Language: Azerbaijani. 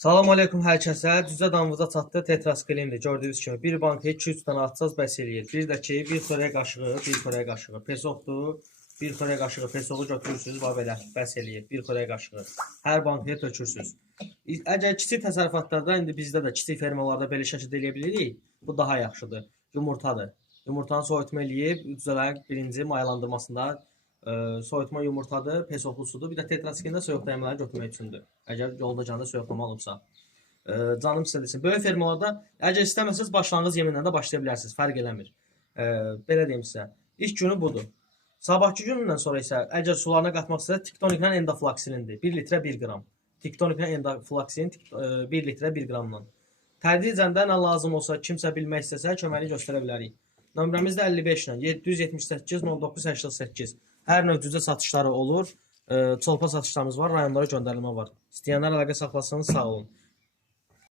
Salam aleykum hər kəsə. Düzə damımıza çatdı. Tetrasklindir. Gördüyünüz kimi bir bankaya 2-3 dənə atsaz bəs eləyir. Bir də ki, bir xörək qaşığı, pesoqdur. Bir xörək qaşığı pesoğu götürürsünüz, bax belə bəs eləyir. Bir xörək qaşığı. Hər bankaya tökürsünüz. Əgər kiçik təsərrüfatlarda, indi bizdə də kiçik fermalarda belə şəkildə eləyə bilirik. Bu daha yaxşıdır. Yumurtadır. Yumurtanı soyutma eləyib, üzərə birinci mayalandırmasında soyutma yumurtadır, pesoqlu sudur. Bir də tetraskində soyuqlaymaları götürmək üçündür. Əgər yolda canında soyuqlama alıbsa. Canım sizə desin. Böyük fermalarda əgər istəməsəniz başlanğıc yemindən də başlaya bilərsiniz. Fərq eləmir. Belə deyim sizə. İlk günü budur. Sabahki gündən sonra isə əgər sularına qatmaq istəsəz, tiktoniklə endoflaksilindir. 1 litrə 1 qram. Tiktoniklə endoflaksilin 1 litrə 1 qramla. Tədricən də nə lazım olsa, kimsə bilmək istəsə, köməklik göstərə bilərik. Nömrəmiz də 55 ilə 778 09 88. Hər növ cüzə satışları olur. Çolpa satışlarımız var, rayonlara göndərilmə var. İstəyənlər əlaqə saxlasın, sağ olun.